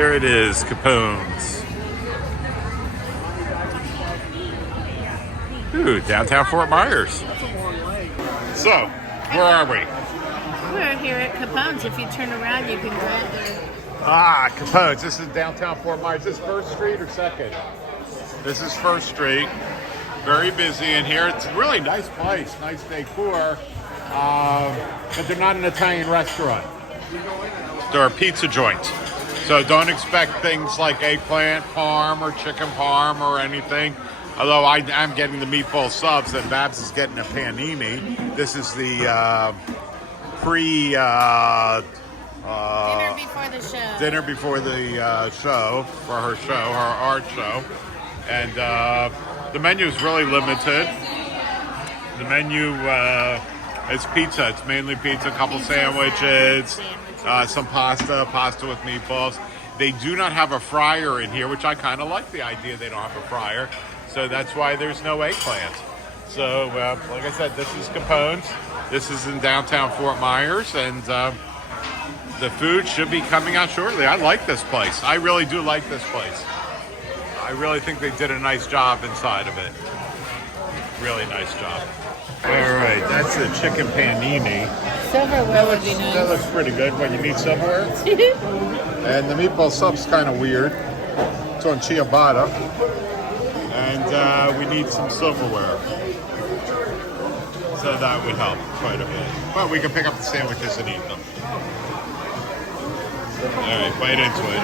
Here it is, Capones. Ooh, downtown Fort Myers. So, where are we? We're here at Capones. If you turn around, you can drive there. Capones. This is downtown Fort Myers. Is this First Street or Second? This is First Street. Very busy in here. It's a really nice place, nice decor. But they're not an Italian restaurant. They're a pizza joint. So don't expect things like eggplant parm or chicken parm or anything. Although I'm getting the meatball subs and Babs is getting a panini. This is the dinner before the show for her show, her art show. And the menu is really limited. The menu is pizza. It's mainly pizza, a couple sandwiches, some pasta with meatballs. They do not have a fryer in here, which I kind of like the idea they don't have a fryer. So that's why there's no eggplant. So, like I said, this is Capones. This is in downtown Fort Myers, and the food should be coming out shortly. I like this place. I really do like this place. I really think they did a nice job inside of it. Really nice job. All right, that's a chicken panini. Silverware would be nice. That looks pretty good when you need silverware. And the meatball sub's kind of weird. It's on ciabatta. And we need some silverware. So that would help quite a bit. But we can pick up the sandwiches and eat them. All right, bite into it.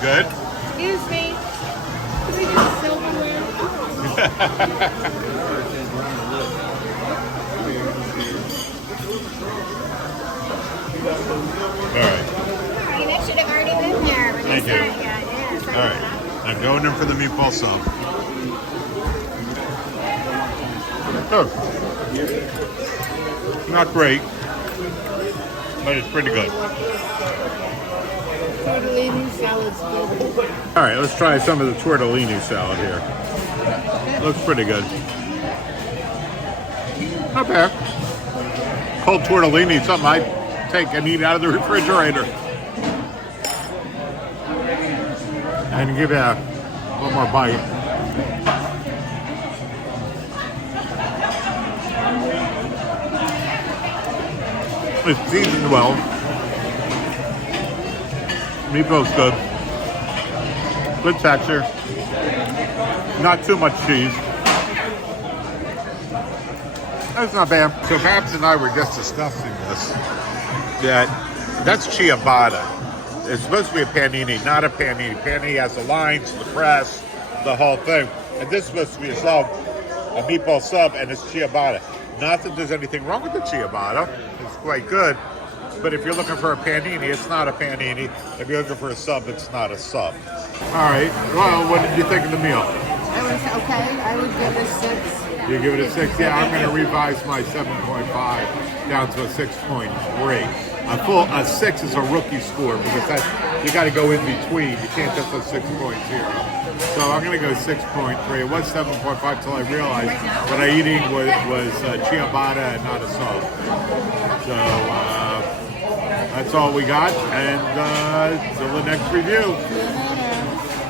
Good? Excuse me. Can we get silverware? All right. That should have already been there. Thank you. All right. I'm going in for the meatball sub. Good. Not great, but it's pretty good. Tortellini salad's good. All right, let's try some of the tortellini salad here. Looks pretty good. Not bad. Cold tortellini, something I take and eat out of the refrigerator. And give it one more bite. It's seasoned well. Meatball's good. Good texture. Not too much cheese. That's not bad. So Babs and I were just discussing this. That's ciabatta. It's supposed to be a panini, not a panini. Panini has the lines, the press, the whole thing. And this is supposed to be a sub, a meatball sub, and it's ciabatta. Not that there's anything wrong with the ciabatta. It's quite good. But if you're looking for a panini, it's not a panini. If you're looking for a sub, it's not a sub. All right. Well, what did you think of the meal? It was okay. I would give it a 6. You give it a 6? Yeah, I'm going to revise my 7.5 down to a 6.3. A 6 is a rookie score because that you got to go in between. You can't just go 6.0. So I'm going to go 6.3. It was 7.5 till I realized what I eating was ciabatta and not a sub. So that's all we got. And until the next review.